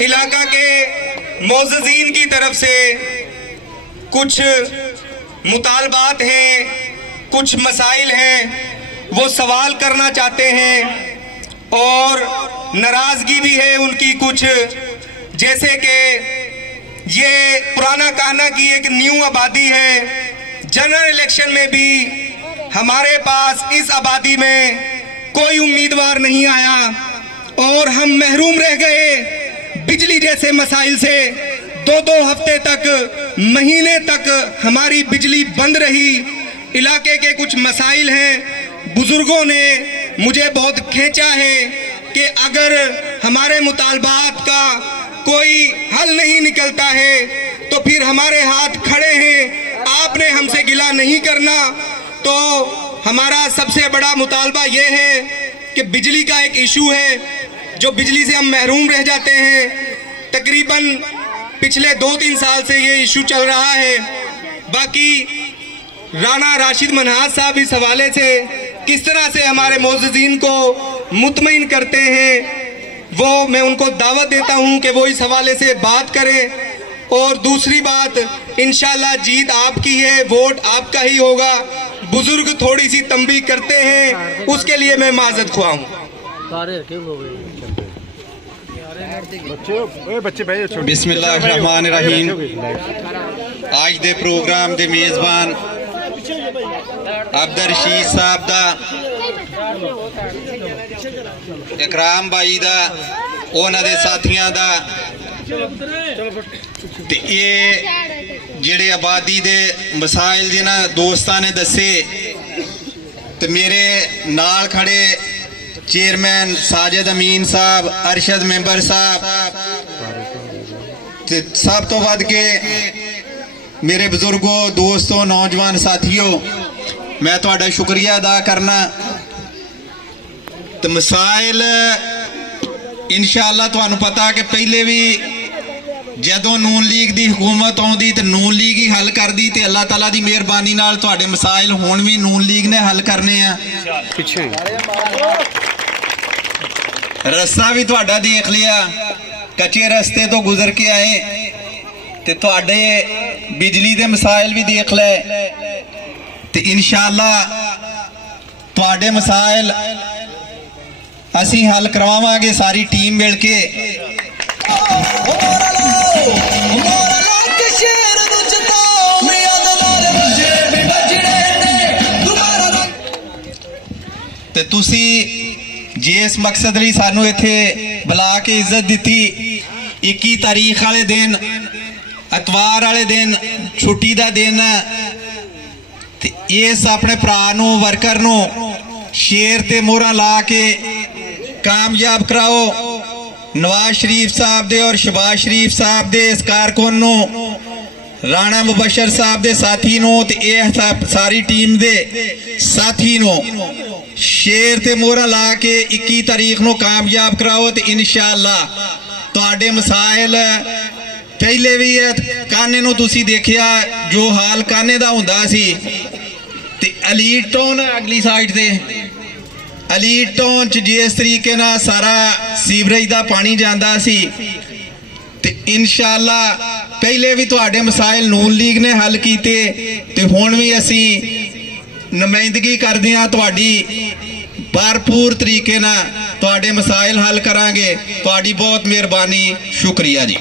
इलाका के मोअज़्ज़ीन की तरफ से कुछ मुतालबात हैं, कुछ मसाइल हैं, वो सवाल करना चाहते हैं और नाराज़गी भी है उनकी कुछ, जैसे कि ये पुराना कहना कि एक न्यू आबादी है। जनरल इलेक्शन में भी हमारे पास इस आबादी में कोई उम्मीदवार नहीं आया और हम महरूम रह गए बिजली जैसे मसाइल से। 2-2 हफ्ते तक, महीने तक हमारी बिजली बंद रही। इलाके के कुछ मसाइल हैं, बुजुर्गों ने मुझे बहुत खींचा है कि अगर हमारे मुतालबात का कोई हल नहीं निकलता है तो फिर हमारे हाथ खड़े हैं, आपने हमसे गिला नहीं करना। तो हमारा सबसे बड़ा मुतालबा ये है कि बिजली का एक इशू है, जो बिजली से हम महरूम रह जाते हैं। तकरीबन पिछले 2-3 साल से ये इशू चल रहा है। बाकी राना राशिद मनहाज साहब इस हवाले से किस तरह से हमारे मोअज़्ज़ीन को मुतमईन करते हैं, वो मैं उनको दावत देता हूं कि वो इस हवाले से बात करें। और दूसरी बात, इंशाल्लाह जीत आपकी है, वोट आपका ही होगा। बुजुर्ग थोड़ी सी तंबीह करते हैं, उसके लिए मैं माजरत ख्वाह हूं। बिस्मिल्लाहिर्रहमानिर्रहीम। आज दे प्रोग्राम दे मेज़बान अब्दुल रशीद साहब दा, इकराम भाई दा, उन्हां दे साथियां दा, ते ये जेड़े आबादी दे मसाइल जिन्हां दोस्तां ने दसे, ते मेरे नाल खड़े चेयरमैन साजिद अमीन साहब, अरशद मेंबर साहब, ते सब तो वध के मेरे बुजुर्गों, दोस्तों, नौजवान साथियों, मैं तुहाडा शुक्रिया अदा करना। तो मसाइल इंशाअल्लाह तुहानू पता कि पहले भी जदों नून लीग की हुकूमत आउंदी ते नून लीग ही हल करदी, ते अल्लाह ताला की मेहरबानी नाल तुहाडे मसाइल हुण भी नून लीग ने हल करने आ। रस्ता भी तुहाडा देख लिया, कच्चे रस्ते तो गुजर के आए, ते तुहाडे बिजली के मसाइल भी देख ले, ते इंशाअल्लाह तुहाडे मसाइल असी हल करवावांगे सारी टीम मिल के। ते तुसी जिस मकसद लई सानू इत्थे बुला के इज्जत दिती, 21 तारीख वाले दिन, एतवार वाले दिन, छुट्टी का दिन, ते इस अपने भरा नू, वर्कर नू शेर ते मोहरा ला के कामयाब कराओ। नवाज शरीफ साहब दे और शहबाज शरीफ साहब दे इस कारकुन नू, राणा मुबशर साहब दे साथी नू, ते ये सारी टीम दे साथी नू शेर ते मोहरा ला के 21 तारीख नू कामयाब कराओ। ते इंशाअल्लाह तुहाडे मसाइल पहले भी है, काने नू तुसी देखिया जो हाल काने दा हुंदा सी, ते अलीट टाउन अगली साइड ते अलीट टाउन च जिस तरीके ना सारा सीवरेज का पानी जाता सी, ते इंशाअल्लाह पहले भी तुहाडे मसाइल नून लीग ने हल कीते, ते हुण भी असी नुमाइंदगी करदे हां तुहाडी, भरपूर तरीके ना तुहाडे मसाइल हल करांगे। तुहाडी बहुत मेहरबानी, शुक्रिया जी।